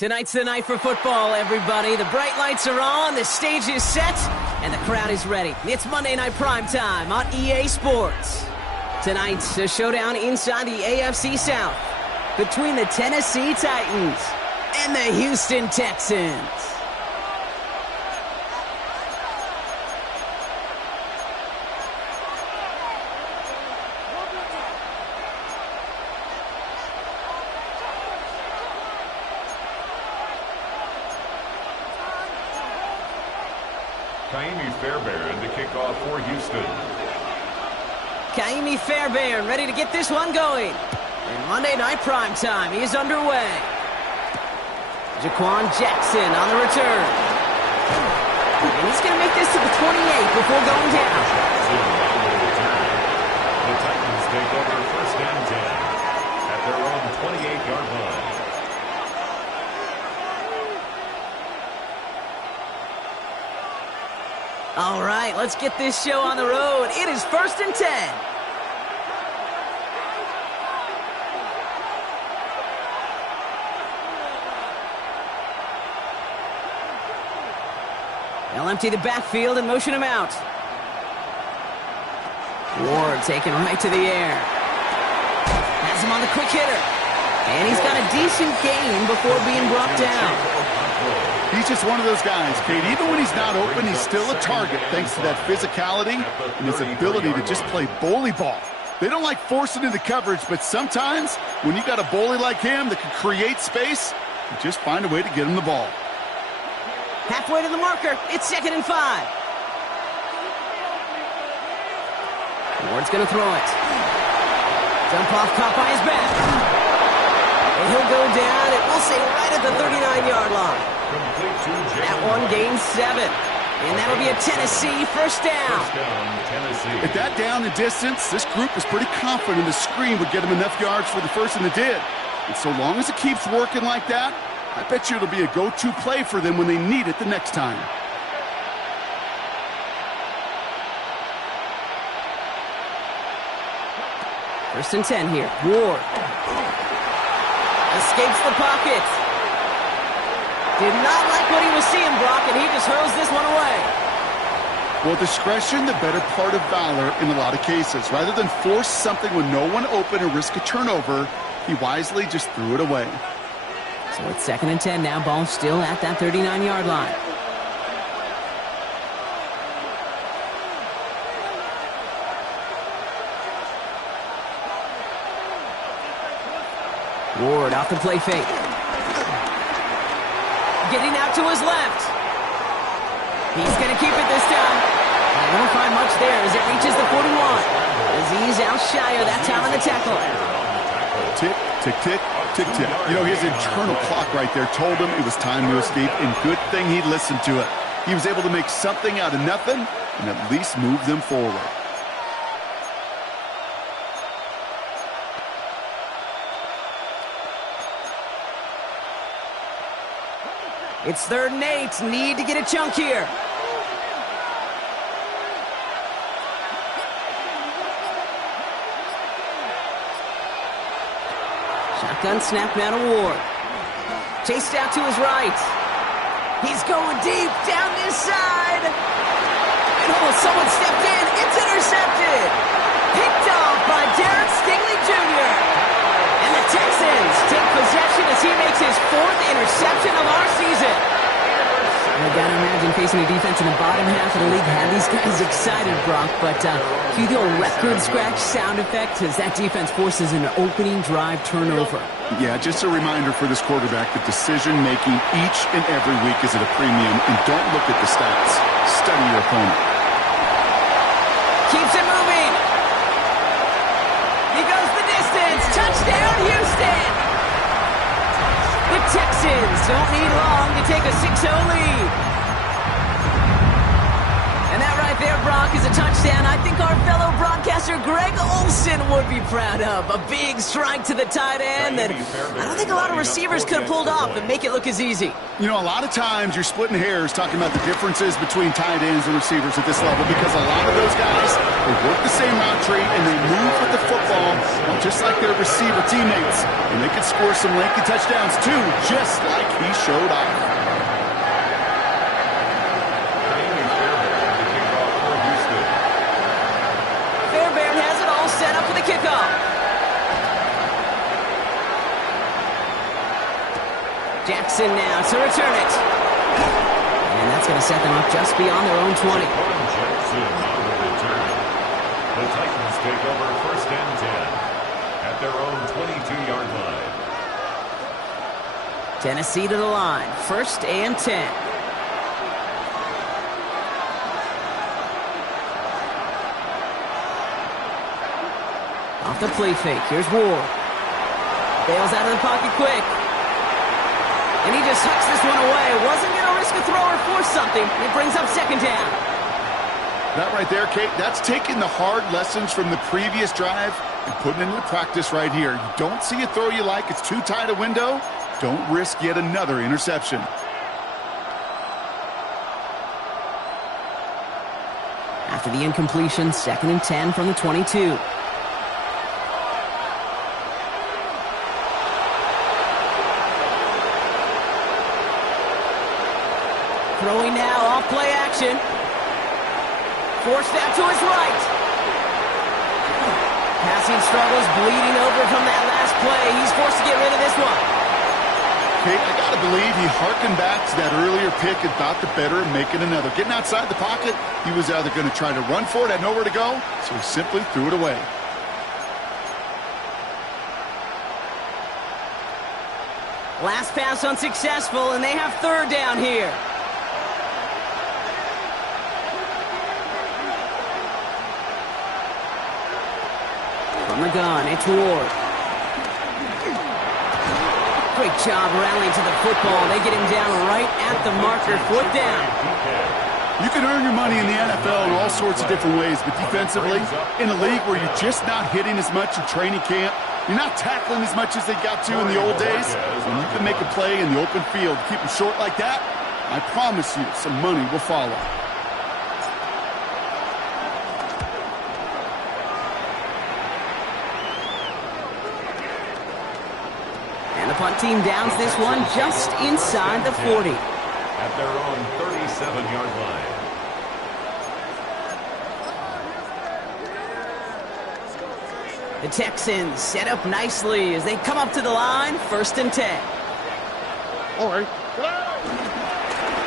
Tonight's the night for football, everybody. The bright lights are on, the stage is set, and the crowd is ready. It's Monday Night Primetime on EA Sports. Tonight's a showdown inside the AFC South between the Tennessee Titans and the Houston Texans. Ka'imi Fairbairn to kick off for Houston. Ka'imi Fairbairn ready to get this one going. And Monday Night Primetime is underway. Jaquan Jackson on the return. And he's going to make this to the 28 before going down. The Titans take over first and 10 at their own 28-yard line. All right, let's get this show on the road. It is first and 10. They'll empty the backfield and motion him out. Ward taken right to the air. Has him on the quick hitter. And he's got a decent gain before being brought down. He's just one of those guys, Kate. Even when he's not open, he's still a target thanks to that physicality and his ability to just play bully ball. They don't like forcing into coverage, but sometimes when you got a bully like him that can create space, you just find a way to get him the ball. Halfway to the marker. It's 2nd and 5. Ward's going to throw it. Dump off, caught by his back. And he'll go down, and we'll say right at the 39-yard line. That one gains 7. And that'll be a Tennessee first down. At that down and distance, this group was pretty confident the screen would get him enough yards for the first, and it did. And so long as it keeps working like that, I bet you it'll be a go-to play for them when they need it the next time. First and 10 here. Ward escapes the pocket. Did not like what he was seeing, Brock, and he just hurls this one away. Well, discretion, the better part of valor in a lot of cases. Rather than force something with no one open and risk a turnover, he wisely just threw it away. So it's 2nd and 10 now. Ball still at that 39-yard line. Ward off the play fake. Getting out to his left. He's going to keep it this time. And they won't find much there as it reaches the 41. Azeez Al-Shaair that time on the tackle. Tick, tick, tick, tick, tick. You know, his internal clock right there told him it was time to escape, and good thing he listened to it. He was able to make something out of nothing and at least move them forward. It's 3rd and 8. Need to get a chunk here. Shotgun snap now to Ward. Chased out to his right. He's going deep down this side. And someone stepped in. It's intercepted. Picked off by Derek Stingley Jr. And the Texans take possession as he makes his 4th interception of our season. I gotta imagine facing a defense in the bottom half of the league had these guys excited, Brock, but cue the old record scratch sound effect as that defense forces an opening drive turnover. Yeah, just a reminder for this quarterback that decision-making each and every week is at a premium, and don't look at the stats. Study your opponent. Keeps it moving. He goes the distance. Touchdown, Houston! The Texans don't need long to take a 6-0 lead. And that right there, Brock, is a touchdown. touchdown I think our fellow broadcaster Greg Olsen would be proud of. A big strike to the tight end that I don't think a lot of receivers could have pulled off and make it look as easy. You know, a lot of times you're splitting hairs talking about the differences between tight ends and receivers at this level because a lot of those guys, they work the same route tree and they move with the football just like their receiver teammates. And they can score some lengthy touchdowns too, just like he showed off. Set up for the kickoff. Jackson now to return it. And that's going to set them up just beyond their own 20. Jackson on the return. The Titans take over 1st and 10 at their own 22-yard line. Tennessee to the line. 1st and 10. Off the play fake. Here's Ward. Bails out of the pocket quick. And he just hucks this one away. Wasn't going to risk a throw or force something. It brings up 2nd down. That right there, Kate, that's taking the hard lessons from the previous drive and putting it into practice right here. You don't see a throw you like. It's too tight a window. Don't risk yet another interception. After the incompletion, 2nd and 10 from the 22. Throwing now, off play action. Forced out to his right. Passing struggles, bleeding over from that last play. He's forced to get rid of this one. Kate, I got to believe he harkened back to that earlier pick and thought the better of making another. Getting outside the pocket, he was either going to try to run for it, had nowhere to go, so he simply threw it away. Last pass unsuccessful, and they have 3rd down here. From the gun, it's Ward. Great job rallying to the football. They get him down right at the marker. 4th down. You can earn your money in the NFL in all sorts of different ways, but defensively, in a league where you're just not hitting as much in training camp, you're not tackling as much as they got to in the old days, when you can make a play in the open field, keep them short like that, I promise you some money will follow. The punt team downs this one just inside the 40. At their own 37-yard line. The Texans set up nicely as they come up to the line. 1st and 10. All right.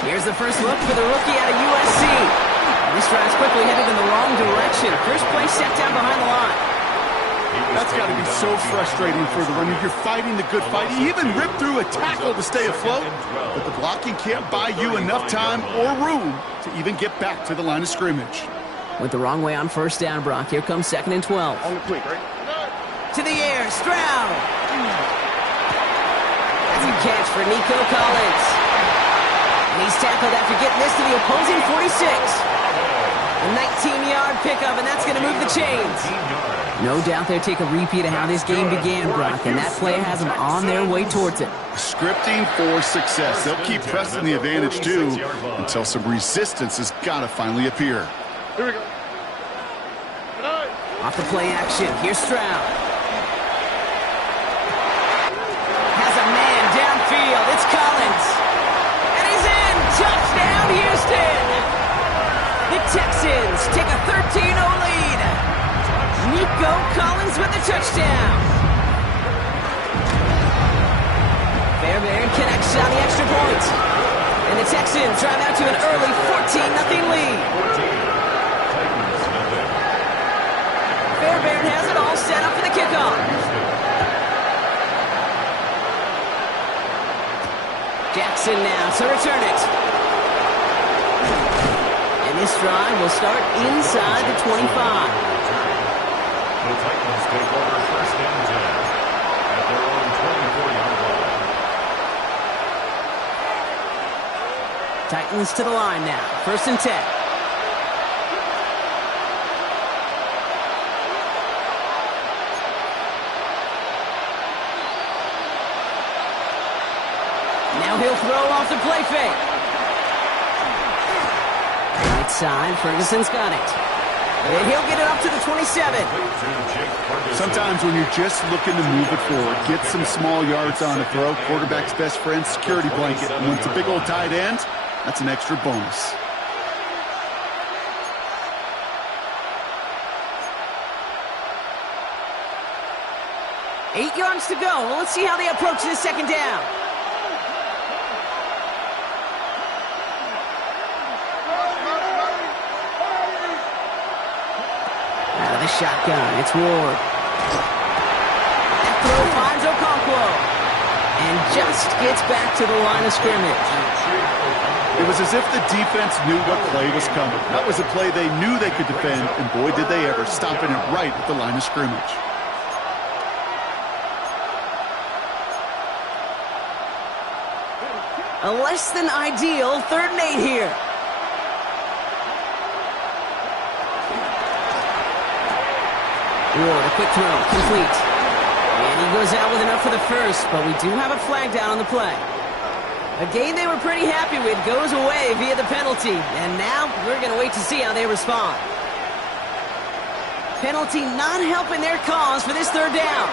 Here's the first look for the rookie out of USC. This drive's quickly headed in the wrong direction. First play set down behind the line. That's got to be so frustrating for the runner. You're fighting the good fight. He even ripped through a tackle to stay afloat, but the blocking can't buy you enough time or room to even get back to the line of scrimmage. Went the wrong way on 1st down, Brock. Here comes 2nd and 12. On the quick, right? To the air, Stroud. That's a catch for Nico Collins. And he's tackled after getting this to the opposing 46. A 19-yard pickup, and that's going to move the chains. No doubt they'll take a repeat of how this game began, Brock, and that play has them on their way towards it. Scripting for success. They'll keep pressing the advantage, too, until some resistance has got to finally appear. Here we go. Off the play action, here's Stroud. Has a man downfield, it's Collins. And he's in! Touchdown, Houston! The Texans take a 13-0 lead. Nico Collins with the touchdown. Fairbairn connects on the extra point. And the Texans drive out to an early 14-0 lead. Fairbairn has it all set up for the kickoff. Jackson now to return it. And this drive will start inside the 25. The Titans take over 1st and 10 at their own 24-yard line. Titans to the line now. 1st and 10. he'll throw off the play fake. Right side, Ferguson's got it. And he'll get it up to the 27. Sometimes when you're just looking to move it forward, get some small yards on a throw, quarterback's best friend, security blanket. And when it's a big old tight end, that's an extra bonus. Eight yards to go. Well, let's see how they approach this second down. Out of the shotgun, it's Ward. That throw finds Okonkwo. And just gets back to the line of scrimmage. It was as if the defense knew what play was coming. That was a play they knew they could defend, and boy, did they ever, stopping it right at the line of scrimmage. A less than ideal 3rd and 8 here. Ward, a quick throw, complete. And he goes out with enough for the first, but we do have a flag down on the play. A game they were pretty happy with goes away via the penalty, and now we're going to wait to see how they respond. Penalty not helping their cause for this 3rd down.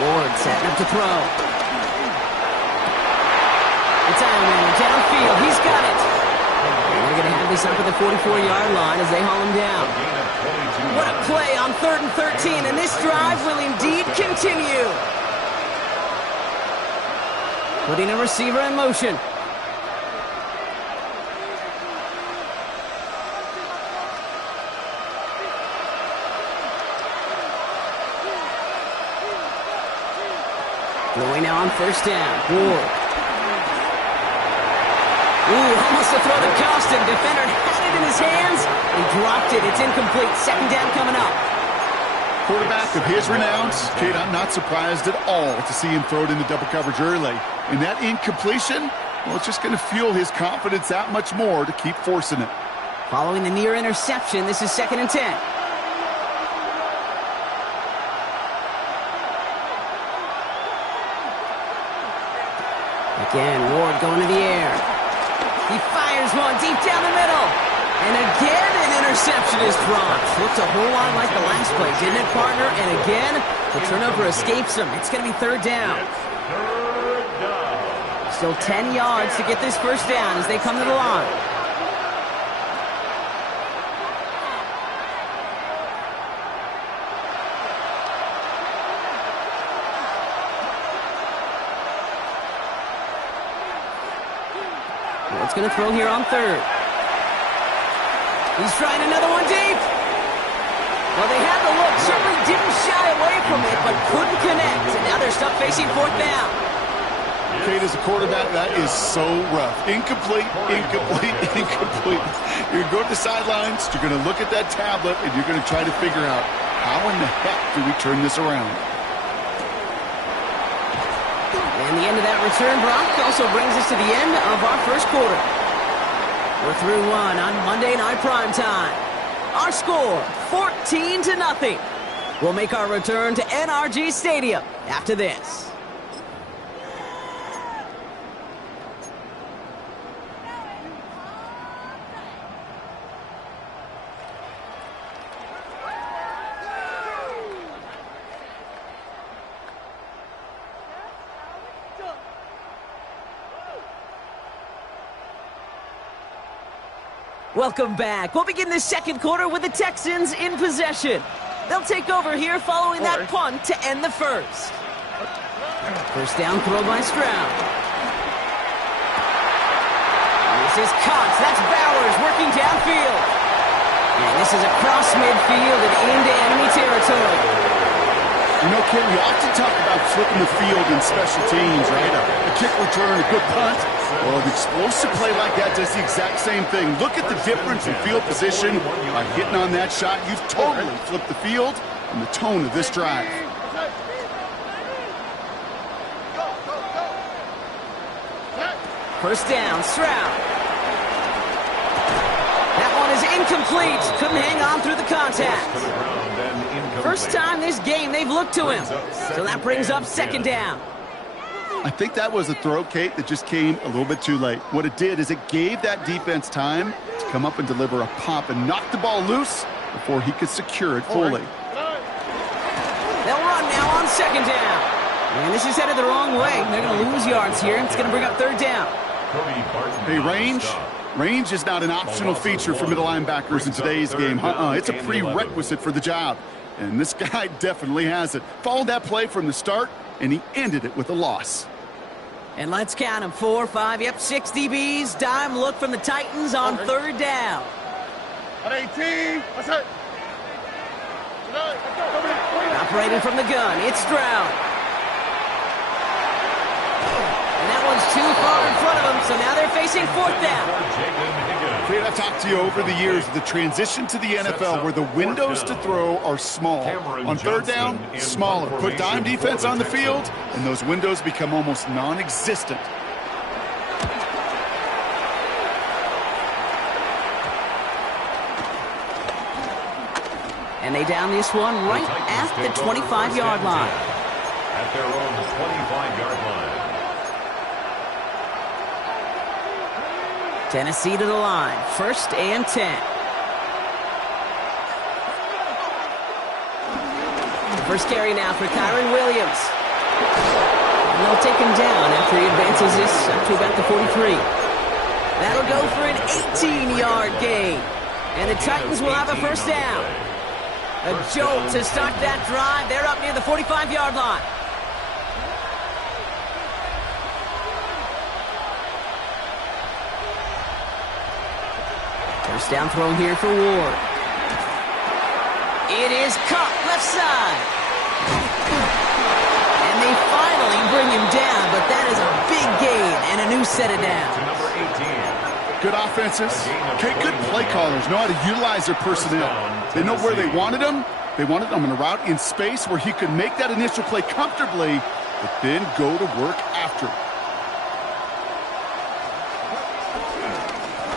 Ward setting up to throw. It's Edelman downfield. He's got it. And they're going to have this up at the 44-yard line as they haul him down. What a play on 3rd and 13, and this drive will indeed continue. Putting a receiver in motion. Going now on 1st down. Ward. Ooh, almost a throw that cost him. Defender had it in his hands. He dropped it. It's incomplete. 2nd down coming up. Quarterback of his renowns, Kate, I'm not surprised at all to see him throw it into double coverage early. And that incompletion, well, it's just going to fuel his confidence that much more to keep forcing it. Following the near interception, this is 2nd and 10. Again, Ward going to the air. He fires one deep down the middle. And again, an interception is dropped. Looked a whole lot like the last play, didn't it, partner? And again, the turnover escapes him. It's going to be 3rd down. Still 10 yards to get this 1st down as they come to the line. Ward's going to throw here on 3rd. He's trying another one deep. Well, they had the look. Certainly didn't shy away from it, but couldn't connect. And now they're stuck facing 4th down. Kate, as a quarterback, that is so rough. Incomplete, incomplete, incomplete. You're going to go to the sidelines, you're going to look at that tablet, and you're going to try to figure out how in the heck do we turn this around. And the end of that return, Brock, also brings us to the end of our 1st quarter. We're through 1 on Monday Night Primetime. Our score, 14-0. We'll make our return to NRG Stadium after this. Welcome back. We'll begin the 2nd quarter with the Texans in possession. They'll take over here following that punt to end the 1st. 1st down throw by Stroud. This is Cox. That's Bowers working downfield. And this is across midfield and into enemy territory. You know, Ken, we often talk about flipping the field in special teams, right? A kick return, a good punt. Well, an explosive play like that does the exact same thing. Look at the difference in field position. By hitting on that shot, you've totally flipped the field and the tone of this drive. First down, Stroud. That one is incomplete. Couldn't hang on through the contact. First time this game they've looked to him. So that brings up second down. I think that was a throw, Kate, that just came a little bit too late. What it did is it gave that defense time to come up and deliver a pop and knock the ball loose before he could secure it fully. They'll run now on second down. And this is headed the wrong way. They're going to lose yards here. It's going to bring up third down. Hey, range? Range is not an optional feature for middle linebackers in today's game. It's a prerequisite for the job. And this guy definitely has it. Followed that play from the start, and he ended it with a loss. And let's count them. 4, 5, 6 DBs. Dime look from the Titans on third down. Operating from the gun, it's Stroud. And that one's too far in front of them, so now they're facing fourth down. Kate, I've talked to you over the years, the transition to the NFL where the windows to throw are small. On third down, smaller. Put dime defense on the field, and those windows become almost non-existent. And they down this one right at the 25-yard line. At their own 25-yard line. Tennessee to the line. First and 10. First carry now for Kyren Williams. And they'll take him down after he advances this up to about the 43. That'll go for an 18-yard gain. And the Titans will have a first down. A jolt to start that drive. They're up near the 45-yard line. First down throw here for Ward. It is caught left side. And they finally bring him down, but that is a big gain and a new set of downs. Good offenses. Okay, good play callers know how to utilize their personnel. They know where they wanted him. They wanted him on a route in space where he could make that initial play comfortably, but then go to work after.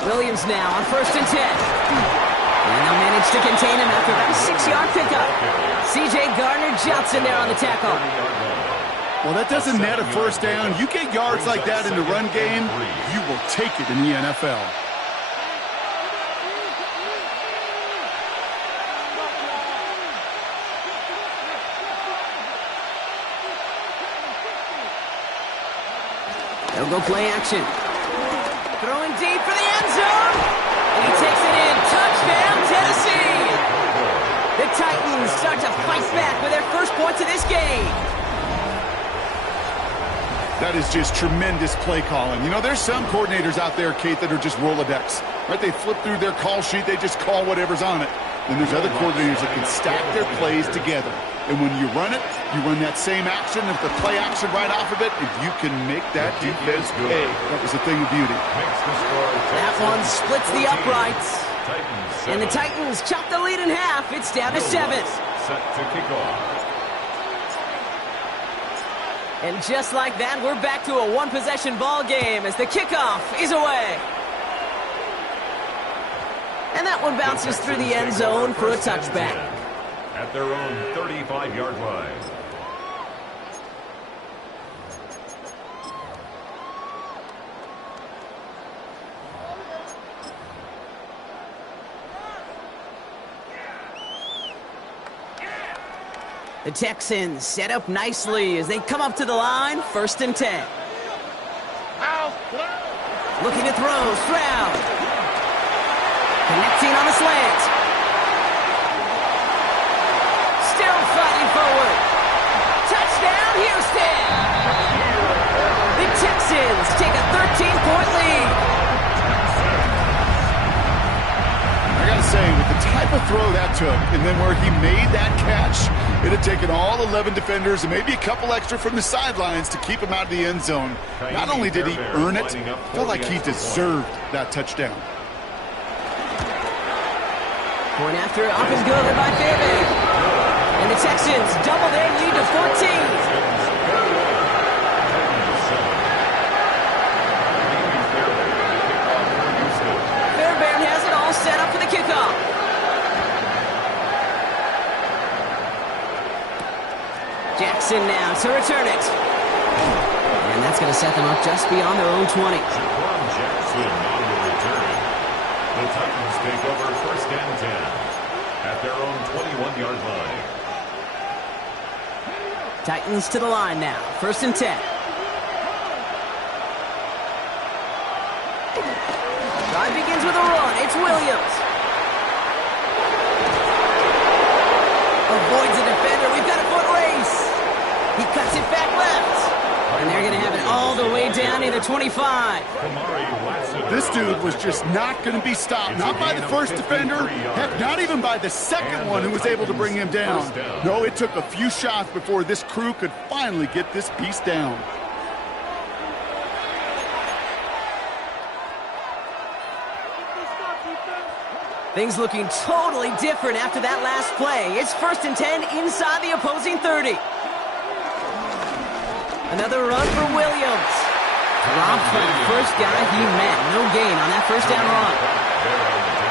Williams now on first and 10. And they'll manage to contain him after that 6-yard pickup. C.J. Gardner-Johnson there on the tackle. Well, that doesn't net a first down. You get yards like that in the run game, you will take it in the NFL. They'll go play action. Throwing deep for the end zone. And he takes it in. Touchdown, Tennessee. The Titans start to fight back with their first points of this game. That is just tremendous play calling. You know, there's some coordinators out there, Kate, that are just Rolodex. Right? They flip through their call sheet. They just call whatever's on it. Then there's other coordinators that can stack their plays together. And when you run it, you run that same action, if the play action right off of it, if you can make that defense pay. That was a thing of beauty. That one splits the uprights. And the Titans chop the lead in half. It's down to 7. Set to kick off. And just like that, we're back to a one-possession ball game as the kickoff is away. And that one bounces through the end zone for a touchback. At their own 35-yard line. The Texans set up nicely as they come up to the line, first and 10. Looking to throw, Stroud. Connecting on the slant. Still fighting forward. Touchdown, Houston! The Texans take a 13-point lead. I got to say, with the type of throw that took, and then where he made that catch, it had taken all 11 defenders and maybe a couple extra from the sidelines to keep him out of the end zone. Not only did he earn it, felt like he deserved that touchdown. Point after, up and good by Fairbairn. And the Texans double their lead to 14. Jackson now to return it. And that's going to set them up just beyond their own 20. Jaquan Jackson on the return. The Titans take over first and 10 at their own 21-yard line. Titans to the line now. First and 10. Drive begins with a run. It's Williams. Avoids a defender. We've got a foot race. He cuts it back left. And they're going to have it all the way down to the 25. This dude was just not going to be stopped. Not by the first defender. Heck, not even by the second one who was able to bring him down. No, it took a few shots before this crew could finally get this beast down. Things looking totally different after that last play. It's first and 10 inside the opposing 30. Another run for Williams. Robbed by the first guy he met. No gain on that first down run.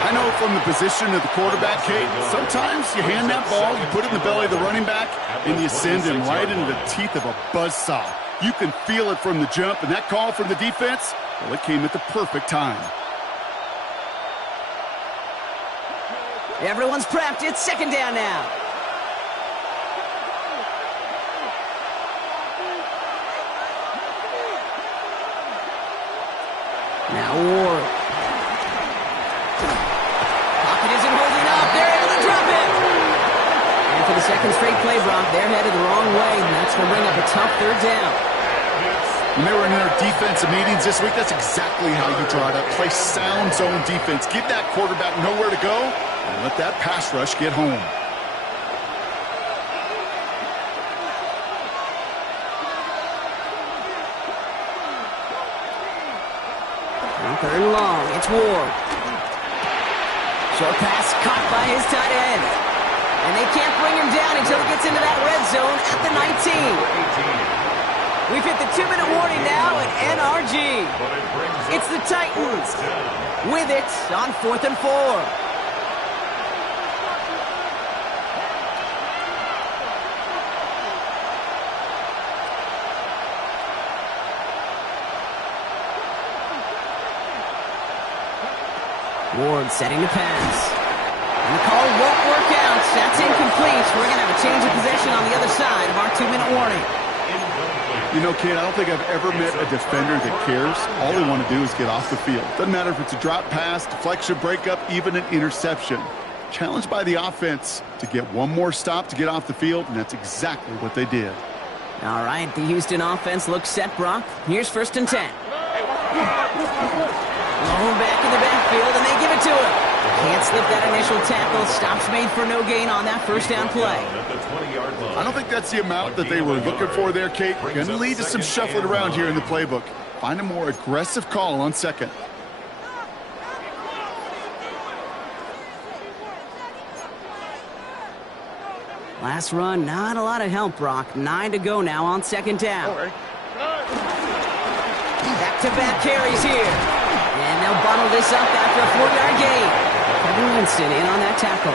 I know from the position of the quarterback, Kate, sometimes you hand that ball, you put it in the belly of the running back, and you send him right into the teeth of a buzzsaw. You can feel it from the jump, and that call from the defense, well, it came at the perfect time. Everyone's prepped. It's second down now. Now Ward. Pocket isn't holding up. They're able to drop it. And for the second straight play, Brock, they're headed the wrong way, and that's going to bring up a tough third down. When they were in their defensive meetings this week, that's exactly how you draw it up. Play sound zone defense. Give that quarterback nowhere to go, and let that pass rush get home. Third and long. It's Ward. Short pass caught by his tight end. And they can't bring him down until he gets into that red zone at the 19. We've hit the 2-minute warning now at NRG. It's the Titans with it on 4th and 4. Ward setting the pass. And the call won't work out. That's incomplete. We're going to have a change of possession on the other side of our 2-minute warning. You know, kid, I don't think I've ever met a defender that cares. All they want to do is get off the field. Doesn't matter if it's a drop pass, deflection, breakup, even an interception. Challenged by the offense to get one more stop to get off the field, and that's exactly what they did. All right, the Houston offense looks set, Brock. Here's first and 10. Long back in the backfield, and they give it to him. Can't slip that initial tackle. Stops made for no gain on that first down play. I don't think that's the amount that they were looking for there, Kate. Going to lead to some shuffling around here in the playbook. Find a more aggressive call on second. Last run, not a lot of help, Brock. 9 to go now on second down. Back-to-back carries here. And they'll bottle this up after a 4-yard gain. Kevin Winston in on that tackle.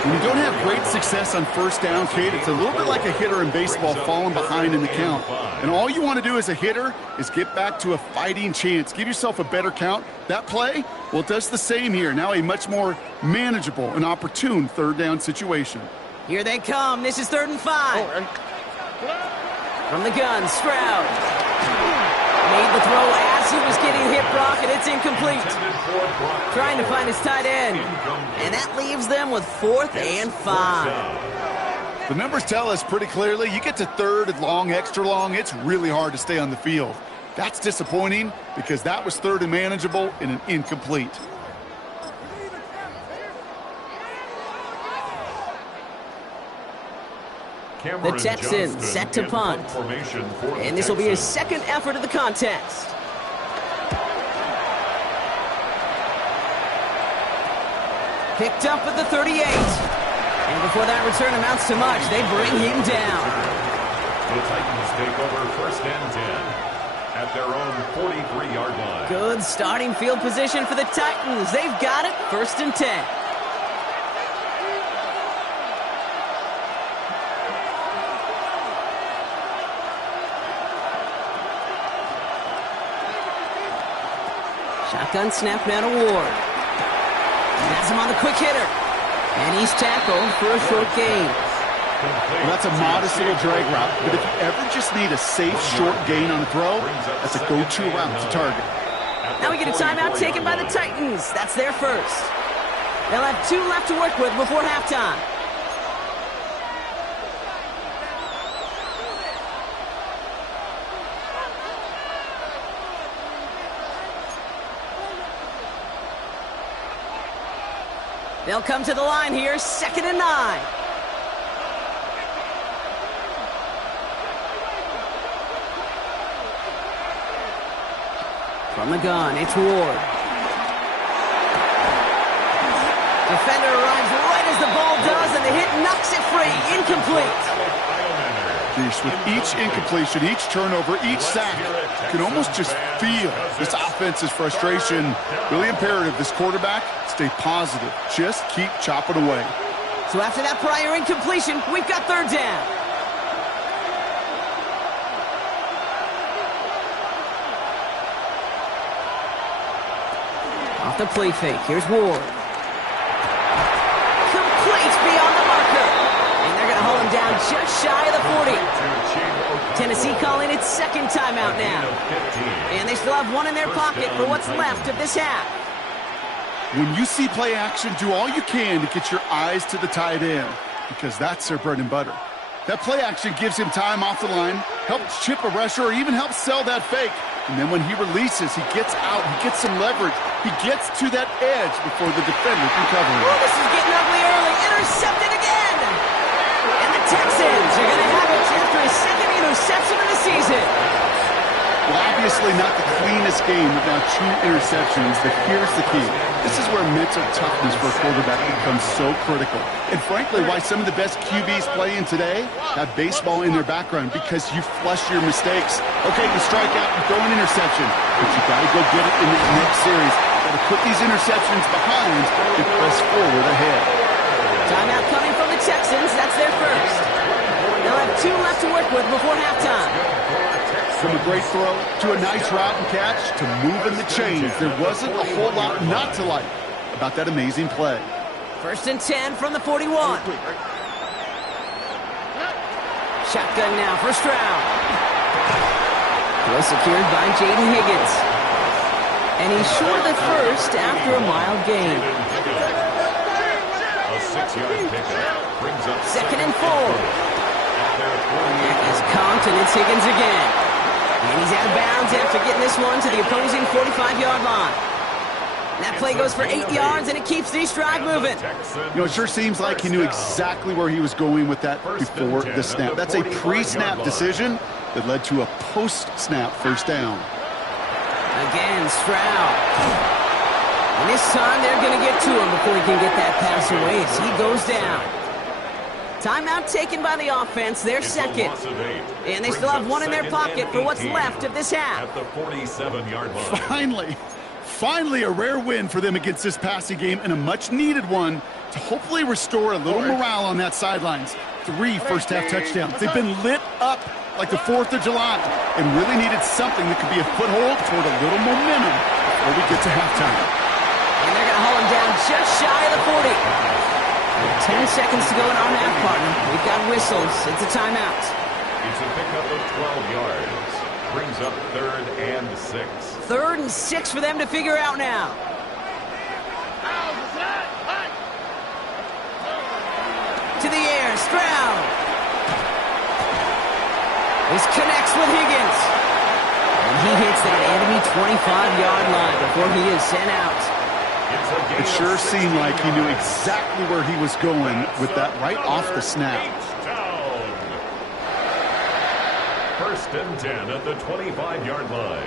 When you don't have great success on first down, Kate, it's a little bit like a hitter in baseball falling behind in the count. And all you want to do as a hitter is get back to a fighting chance. Give yourself a better count. That play, well, it does the same here. Now a much more manageable and opportune third down situation. Here they come. This is 3rd and 5. From the gun, Stroud. Made the throw as he was getting hit, Brock, and it's incomplete. Trying to find his tight end. And that leaves them with 4th and 5. The numbers tell us pretty clearly, you get to 3rd and long, extra long, it's really hard to stay on the field. That's disappointing because that was 3rd and manageable and an incomplete. The Texans set to punt. And this will be his second effort of the contest. Picked up at the 38. And before that return amounts to much, they bring him down. The Titans take over first and 10 at their own 43-yard line. Good starting field position for the Titans. They've got it, 1st and 10. Shotgun snap now to Ward. Has him on the quick hitter. And he's tackled for a short gain. Well, that's a modest little drag route, but if you ever just need a safe, short gain on a throw, that's a go-to route to target. Now we get a timeout taken by the Titans. That's their first. They'll have 2 left to work with before halftime. They'll come to the line here, 2nd and 9. From the gun, it's Ward. Defender arrives right as the ball does, and the hit knocks it free. Incomplete. Jeez, with each incompletion, each turnover, each sack, you can almost just feel this offense's frustration. Really imperative, this quarterback, stay positive. Just keep chopping away. So after that prior incompletion, we've got 3rd down. Off the play fake, here's Ward. Complete beyond the marker. And they're going to hold him down just shy of the 40. Tennessee calling its 2nd timeout now. And they still have 1 in their pocket for what's left of this half. When you see play action, do all you can to get your eyes to the tight end, because that's their bread and butter. That play action gives him time off the line, helps chip a rusher, or even helps sell that fake. And then when he releases, he gets out, he gets some leverage. He gets to that edge before the defender can cover him. Oh, this is getting ugly early. Intercepted again. And the Texans are going to have it after his 2nd interception of the season. Well, obviously not the cleanest game without 2 interceptions, but here's the key. This is where mental toughness for a quarterback becomes so critical. And frankly, why some of the best QBs playing today have baseball in their background, because you flush your mistakes. Okay, you strike out, you throw an interception, but you got to go get it in the next series. Got to put these interceptions behind and press forward ahead. Timeout coming from the Texans. That's their first. They'll have 2 left to work with before halftime. From a great throw to a nice route and catch to moving the chains, there wasn't a whole lot not to like about that amazing play. 1st and 10 from the 41. Shotgun now for Stroud. Well secured by Jaden Higgins. And he's short of the first after a mild gain. A 6-yard pickup brings up 2nd and 4. Is Compton, and it's Higgins again. And he's out of bounds after getting this one to the opposing 45-yard line. That play goes for 8 yards, and it keeps the drive moving. You know, it sure seems like he knew exactly where he was going with that before the snap. That's a pre-snap decision that led to a post-snap 1st down. Again, Stroud. And this time they're going to get to him before he can get that pass away as he goes down. Timeout taken by the offense, their 2nd. And they still have 1 in their pocket for what's left of this half. At the 47-yard line. Finally a rare win for them against this passing game, and a much-needed one to hopefully restore a little morale on that sidelines. 3 first-half touchdowns. They've been lit up like the 4th of July and really needed something that could be a foothold toward a little momentum before we get to halftime. And they're going to hold him down just shy of the 40. 10 seconds to go in our half, partner. We've got whistles. It's a timeout. It's a pickup of 12 yards. Brings up 3rd and 6. 3rd and 6 for them to figure out now. To the air, Stroud. This connects with Higgins. And he hits that enemy 25-yard line before he is sent out. It sure seemed like he knew exactly where he was going with that right off the snap. 1st and 10 at the 25-yard line.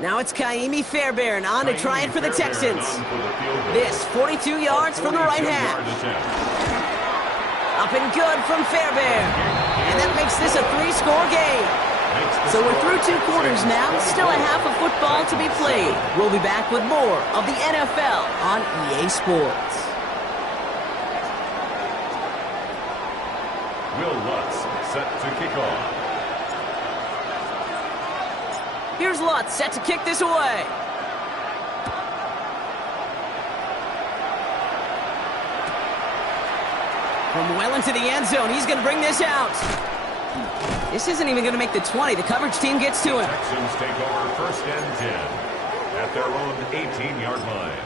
Now it's Kaimi Fairbairn on to try it for the Texans. This 42 yards from the right half. Up and good from Fairbairn. And that makes this a 3-score game. So we're through 2 quarters now. Still a half of football to be played. We'll be back with more of the NFL on EA Sports. We'll set to kick off. Here's Lutz set to kick this away. From well into the end zone, he's going to bring this out. This isn't even going to make the 20. The coverage team gets to him. Texans take over first and 10 at their own 18-yard line.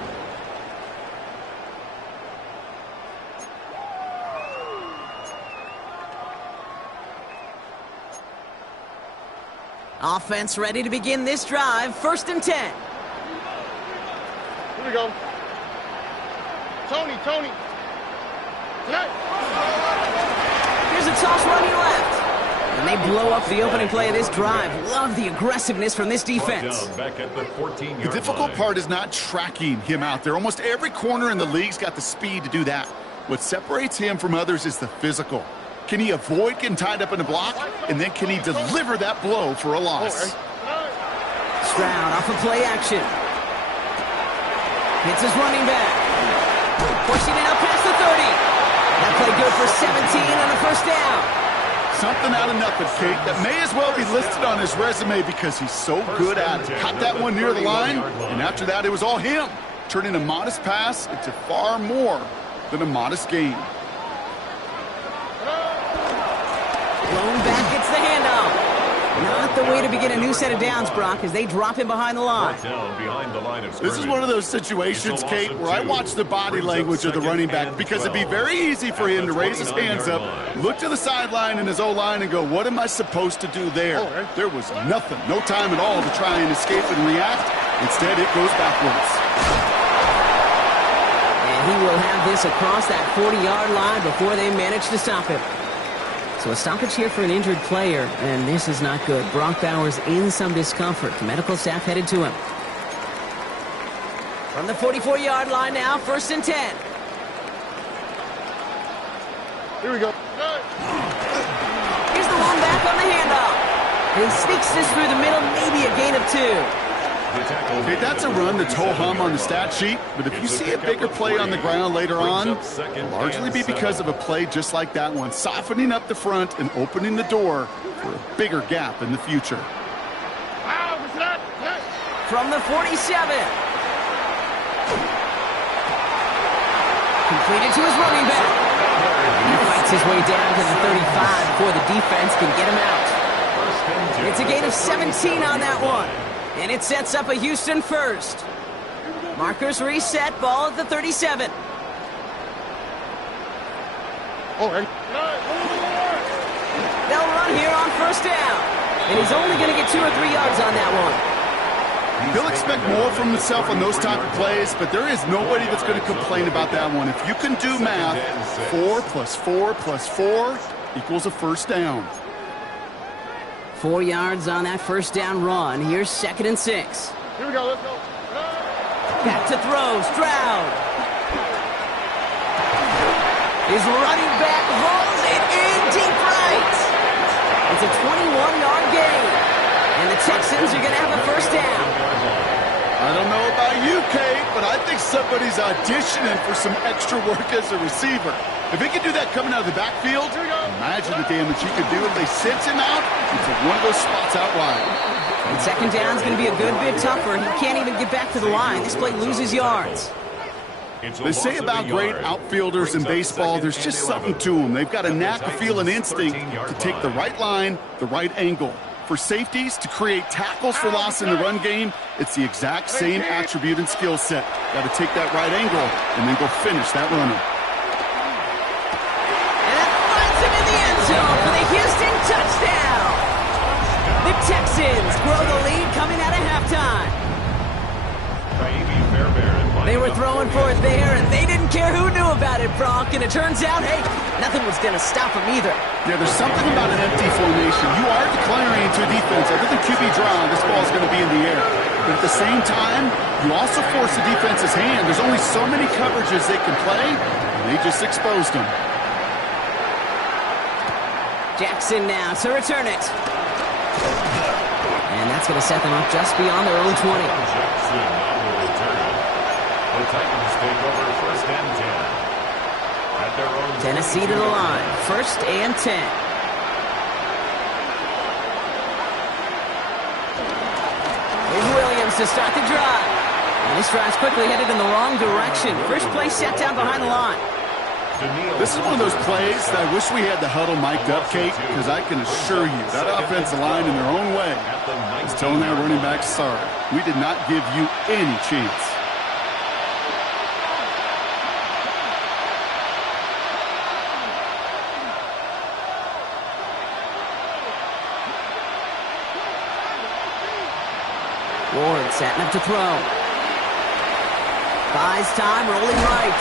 Offense ready to begin this drive. First and 10. Here we go. Tony. Here's a toss running left. And they blow up the opening play of this drive. Love the aggressiveness from this defense. Back at the 14-yard The difficult line. part is not tracking him out there. Almost every corner in the league's got the speed to do that. What separates him from others is the physical. Can he avoid getting tied up in a block? And then can he deliver that blow for a loss? Stroud off of play action. Hits his running back. Pushing it up past the 30. That play good for 17 on a first down. Something out of nothing, Kate, that may as well be listed on his resume because he's so good at it. Caught that one near the line, and after that it was all him, turning a modest pass into far more than a modest gain. Blown back gets the handoff. Not the way to begin a new set of downs, Brock, as they drop him behind the line. Down behind the line of This is one of those situations, Kate, where I watch the body language of the running back because it'd be very easy for him to raise his hands up, look to the sideline in his O-line and go, what am I supposed to do there? There was nothing, no time at all to try and escape and react. Instead, it goes backwards. And he will have this across that 40-yard line before they manage to stop him. So a stoppage here for an injured player, and this is not good. Brock Bowers in some discomfort. The medical staff headed to him. From the 44-yard line now, first and 10. Here we go. Here's the one back on the handoff. And he sneaks this through the middle, maybe a gain of 2. Okay, that's a run that's ho-hum on the stat sheet, but if you see a bigger play on the ground later on, it'll largely be because of a play just like that one, softening up the front and opening the door for a bigger gap in the future. From the 47. Completed to his running back. He fights his way down to the 35 before the defense can get him out. It's a gain of 17 on that one. And it sets up a Houston first. Markers reset, ball at the 37. They'll run here on first down. And he's only going to get 2 or 3 yards on that one. He'll expect more from himself on those type of plays, but there is nobody that's going to complain about that one. If you can do math, 4 plus 4 plus 4 equals a first down. 4 yards on that first down run. Here's second and 6. Here we go, let's go. Back to throw, Stroud. His running back hauls it in deep right. It's a 21-yard gain. And the Texans are going to have a first down. I don't know about you, Kate, but I think somebody's auditioning for some extra work as a receiver. If he can do that coming out of the backfield, imagine the damage he could do if they sent him out into one of those spots out wide. And second down is going to be a good bit tougher. He can't even get back to the line. This play loses yards. They say about great outfielders in baseball, there's just something to them. They've got a knack, a feel, an instinct to take the right line, the right angle. For safeties to create tackles for loss in the run game, it's the exact same attribute and skill set. Got to take that right angle and then go finish that runner. And that finds him in the end zone for the Houston touchdown. The Texans grow the lead coming out of halftime. They were throwing for it there, and they didn't care who knew about it, Brock. And it turns out, hey, nothing was going to stop them either. Yeah, there's something about an empty formation. You are declaring to a defense, other than QB draw, this ball's going to be in the air. But at the same time, you also force the defense's hand. There's only so many coverages they can play, and they just exposed them. Jackson now to return it. And that's going to set them up just beyond their own 20. Jackson on the return. The Titans take over first and 10. At their own Tennessee to the line. First and 10. to start the drive. And this drive's quickly headed in the wrong direction. First play set down behind the line. This is one of those plays that I wish we had the huddle mic'd up, Kate, because I can assure you that offensive line in their own way is telling that running back, sorry, we did not give you any chance. Ward setting up to throw. Buys time, rolling right.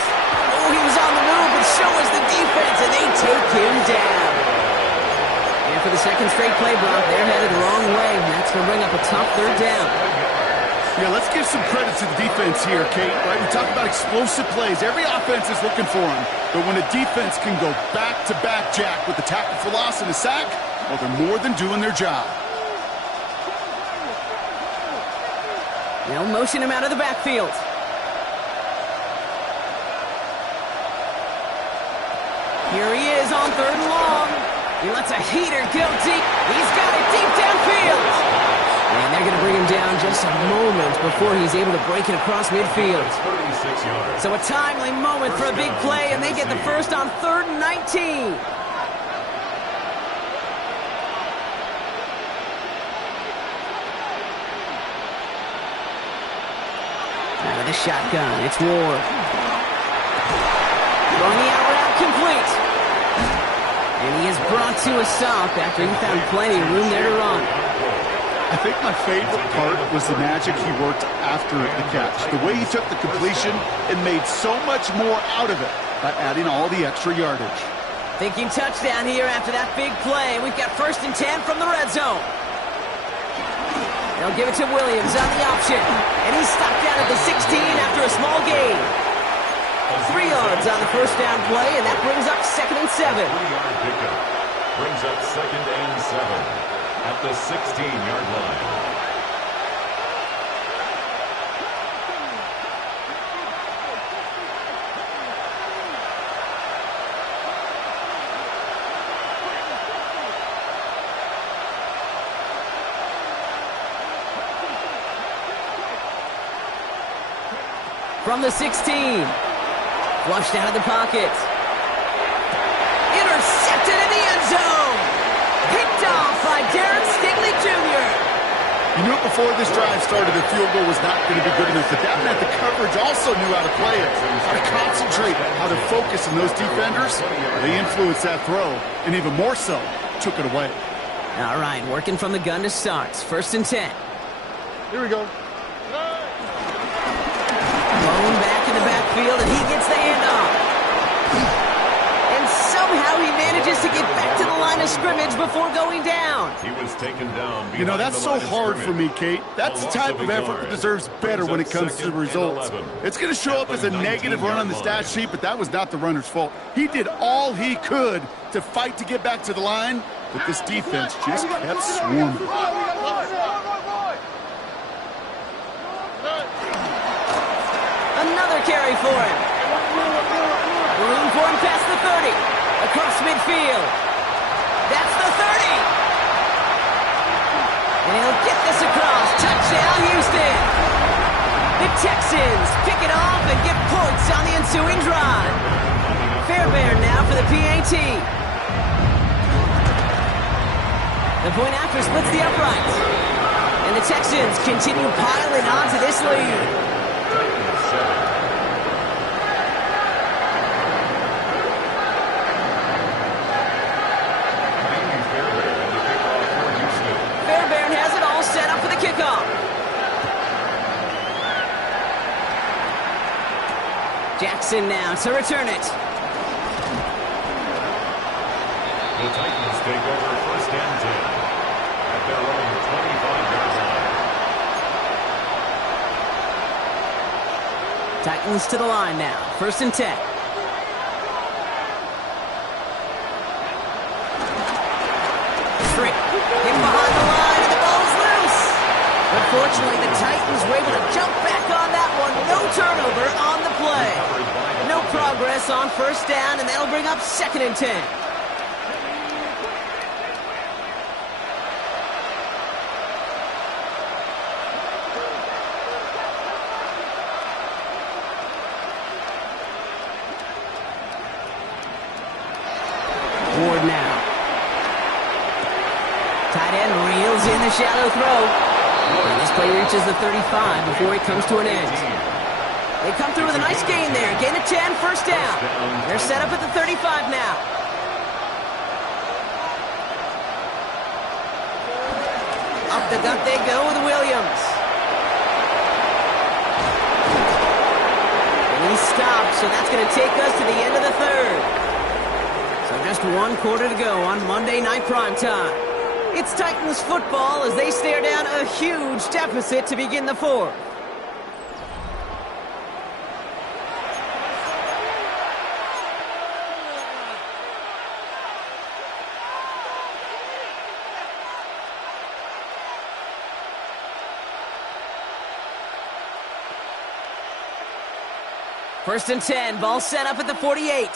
Oh, he was on the move, but so was the defense, and they take him down. And for the second straight play, Brock, they're headed the wrong way. That's going to bring up a tough third down. Yeah, let's give some credit to the defense here, Kate. Right? We talk about explosive plays. Every offense is looking for them. But when a defense can go back-to-back, Jack, with the tackle for loss and a sack, well, they're more than doing their job. They'll motion him out of the backfield. Here he is on third and long. He lets a heater go deep. He's got it deep downfield. And they're going to bring him down just a moment before he's able to break it across midfield. So a timely moment for a big play, and they get the first on 3rd and 19. Out of the shotgun, it's Ward. Throwing the out route complete. And he is brought to a stop after he found plenty of room there to run. I think my favorite part was the magic he worked after the catch. The way he took the completion and made so much more out of it by adding all the extra yardage. Thinking touchdown here after that big play. We've got 1st and 10 from the red zone. They'll give it to Williams on the option. And he's stopped down at the 16 after a small gain. 3 yards on the first down play, and that brings up 2nd and 7. 3-yard pickup brings up 2nd and 7 at the 16-yard line. From the 16. Flushed out of the pocket. Intercepted in the end zone. Picked off by Derek Stingley Jr. You knew it before this drive started the field goal was not going to be good enough, but that meant the coverage also knew how to play it, how to concentrate, how to focus, and those defenders, they influenced that throw, and even more so, took it away. All right, working from the gun to start. 1st and 10. Here we go. Blown back in the backfield, and he gets the handoff. And somehow he manages to get back to the line of scrimmage before going down. He was taken down. You know, that's so hard for me, Kate. That's the type of effort that deserves better when it comes to the results. It's going to show up as a negative run on the stat sheet, but that was not the runner's fault. He did all he could to fight to get back to the line, but this defense just kept swarming. Another carry for him. Room for him past the 30. Across midfield. That's the 30. And he'll get this across. Touchdown, Houston. The Texans pick it off and get points on the ensuing drive. Fairbairn now for the PAT. The point after splits the uprights. And the Texans continue piling on to this lead. Fairbairn has it all set up for the kickoff. Jackson now to return it. The Titans take over 1st and 10 at their own 25-yard line. Titans to the line now. 1st and 10. Trick. Hit behind the line, and the ball is loose. Unfortunately, the Titans were able to jump back on that one. No turnover on the play. No progress on 1st down, and that'll bring up 2nd and 10. Tight end reels in the shallow throw. And this play reaches the 35 before it comes to an end. They come through with a nice gain there. Gain of 10, first down. They're set up at the 35 now. Up the gut they go with Williams. And he stops, so that's going to take us to the end of the third. So just one quarter to go on Monday Night Primetime. It's Titans football as they stare down a huge deficit to begin the fourth. First and 10, ball set up at the 48.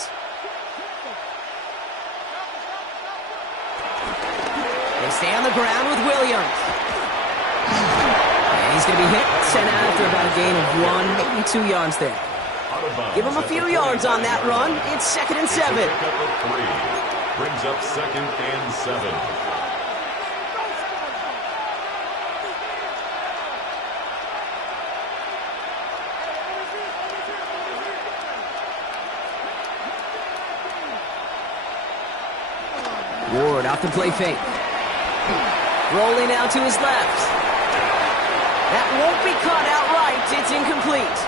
They stay on the ground with Williams. And he's going to be hit, sent out after about a gain of 1, maybe 2 yards there. Give him a few yards on that run. It's second and 7. Brings up second and 7. Ward off the play fake. Rolling out to his left. That won't be caught outright. It's incomplete.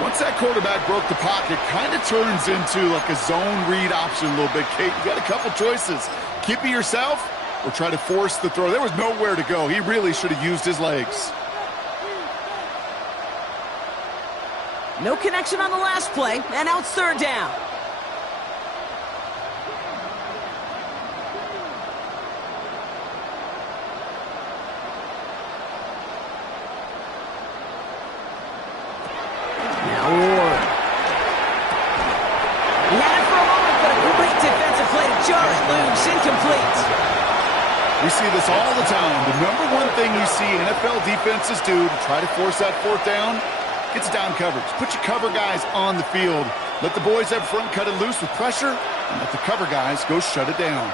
Once that quarterback broke the pocket, kind of turns into like a zone read option a little bit, Kate. You got a couple choices. Keep it yourself or try to force the throw. There was nowhere to go. He really should have used his legs. No connection on the last play, and now it's third down. Ward. He had it for a moment, but a great defensive play to jar it loose. Incomplete. We see this all the time. The number one thing you see NFL defenses do to try to force that fourth down, gets down coverage. Put your cover guys on the field. Let the boys up front cut it loose with pressure, and let the cover guys go shut it down.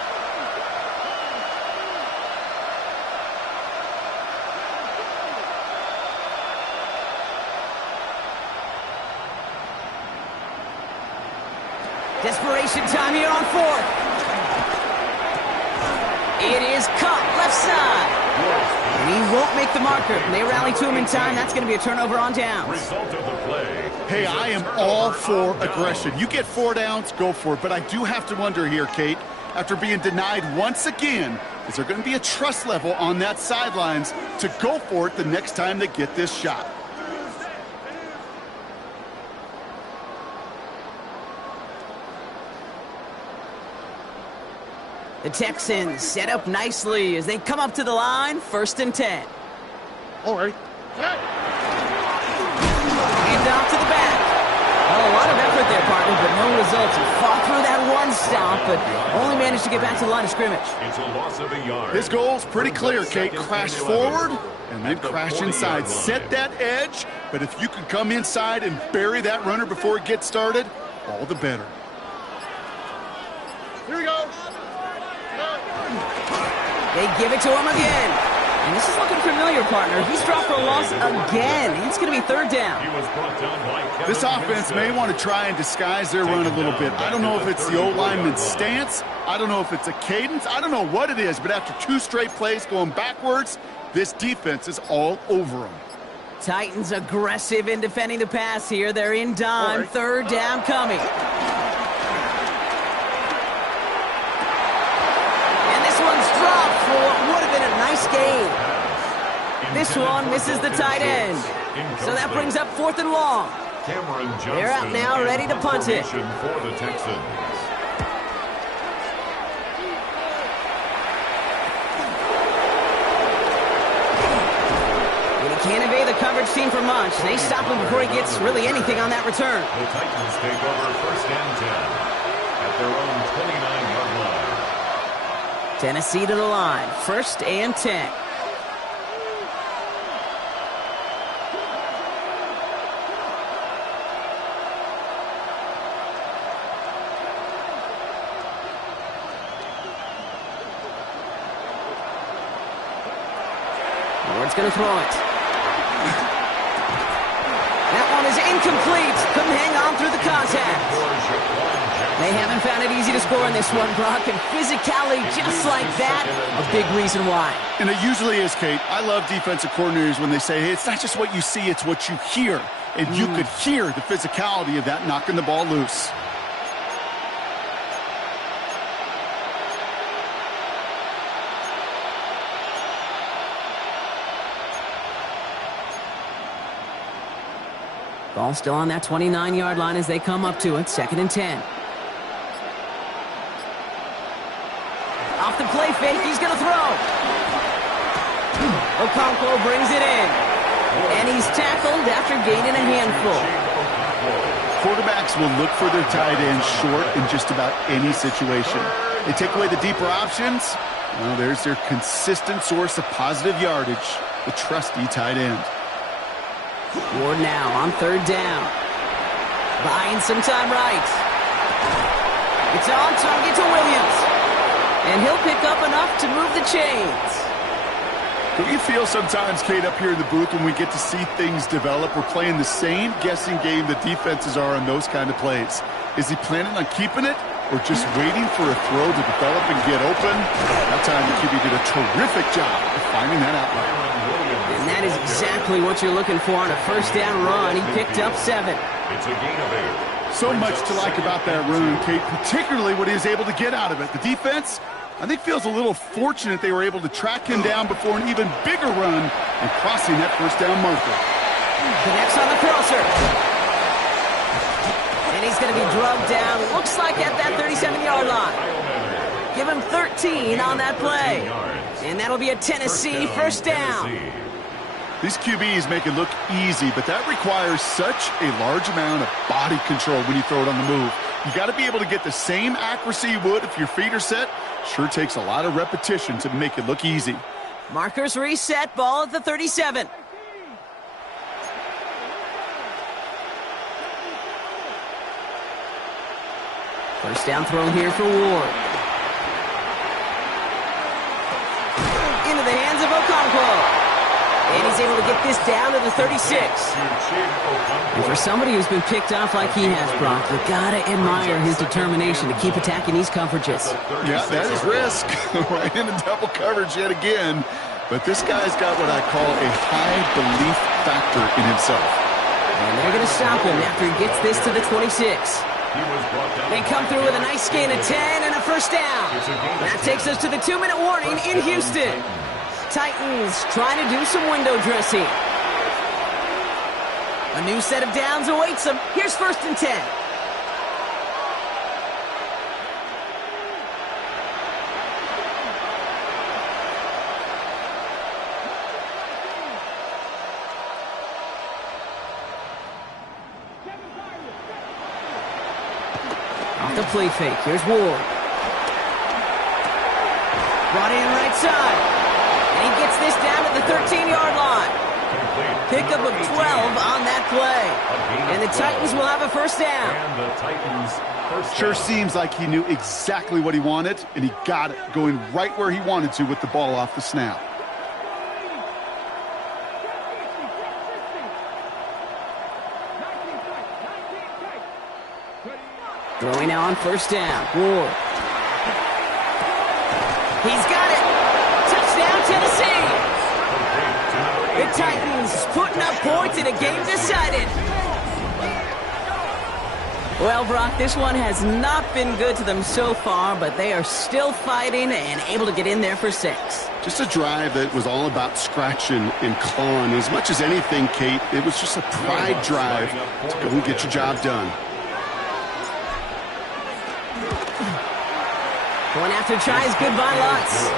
Desperation time here on fourth. It is Cup, left side. And he won't make the marker. They rally to him in time. That's going to be a turnover on downs. Result of the play. Hey, I am all for aggression. You get 4 downs, go for it. But I do have to wonder here, Kate, after being denied once again, is there going to be a trust level on that sidelines to go for it the next time they get this shot? The Texans set up nicely as they come up to the line, first and 10. All right. And off to the back. Well, a lot of effort there, partner, but no results. He fought through that one stop, but only managed to get back to the line of scrimmage. It's a loss of a yard. His goal's pretty clear, Kate. Crash forward and then crash inside. Set that edge, but if you can come inside and bury that runner before it gets started, all the better. Here we go. They give it to him again. And this is looking familiar, partner. He's dropped for a loss again. It's going to be third down. He was brought down by Kevin This offense may want to try and disguise their run a little bit. I don't know if it's the O-lineman's stance. I don't know if it's a cadence. I don't know what it is, but after 2 straight plays going backwards, this defense is all over them. Titans aggressive in defending the pass here. They're in dime. Right. Third down coming. For what would have been a nice game. This one misses the tight end. So that brings up fourth and long. Cameron Johnston. They're out now, ready to punt it. For the Texans. And he can't evade the coverage team for much. They stop him before he gets really anything on that return. The Titans take over first and 10 at their own 29-yard line. Tennessee to the line. First and 10. Ward's going to throw it. That one is incomplete. Couldn't hang on through the contact. They haven't found it easy to score in this one, Brock, and physicality just like that, a big reason why. And it usually is, Kate. I love defensive coordinators when they say, hey, it's not just what you see, it's what you hear. And you could hear the physicality of that knocking the ball loose. Ball still on that 29-yard line as they come up to it. 2nd and 10. Off the play fake, he's going to throw. Okonkwo brings it in. And he's tackled after gaining a handful. Quarterbacks will look for their tight end short in just about any situation. They take away the deeper options. Well, there's their consistent source of positive yardage, the trusty tight end. Ward now on 3rd down. Buying some time right. It's on target to Williams. And he'll pick up enough to move the chains. Don't you feel sometimes, Kate, up here in the booth when we get to see things develop? We're playing the same guessing game the defenses are on those kind of plays. Is he planning on keeping it or just waiting for a throw to develop and get open? That time the QB did a terrific job of finding that outlet. And that is exactly what you're looking for on a 1st down run. He picked up 7. It's a gain of 8. So much to like about that run, Kate, particularly what he was able to get out of it. The defense, I think, feels a little fortunate they were able to track him down before an even bigger run and crossing that 1st down marker. Connects on the crosser. And he's going to be drugged down, looks like at that 37-yard line. Give him 13 on that play. And that'll be a Tennessee 1st down. These QBs make it look easy, but that requires such a large amount of body control when you throw it on the move. You got to be able to get the same accuracy you would if your feet are set. Sure takes a lot of repetition to make it look easy. Markers reset, ball at the 37. First down throw here for Ward. Into the hands of Okonkwo. And he's able to get this down to the 36. And for somebody who's been picked off like he has, Brock, you gotta admire his determination to keep attacking these coverages. Yeah, that is risk. Right into double coverage yet again. But this guy's got what I call a high belief factor in himself. And they're gonna stop him after he gets this to the 26. They come through with a nice gain of 10 and a 1st down. That takes us to the 2-minute warning in Houston. Titans trying to do some window dressing. A new set of downs awaits them. Here's 1st and 10. Off the play fake. Here's Ward. Brought in right side. He gets this down to the 13-yard line. Pickup of 12 on that play. And the Titans will have a 1st down. Sure seems like he knew exactly what he wanted, and he got it, going right where he wanted to with the ball off the snap. Throwing now on 1st down. Ward. He's got it. Touchdown, Tennessee. The Titans putting up points in a game decided. Well, Brock, this one has not been good to them so far, but they are still fighting and able to get in there for 6. Just a drive that was all about scratching and clawing. As much as anything, Kate, it was just a pride drive to go and get your job done. Going after tries, goodbye lots.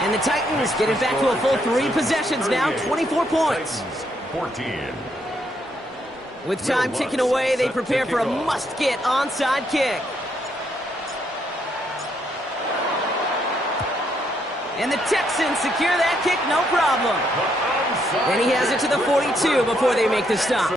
And the Titans get it back to a full 3 possessions now, 24 points. 14. With time ticking away, they prepare for a must-get onside kick. And the Texans secure that kick, no problem. And he has it to the 42 before they make the stop.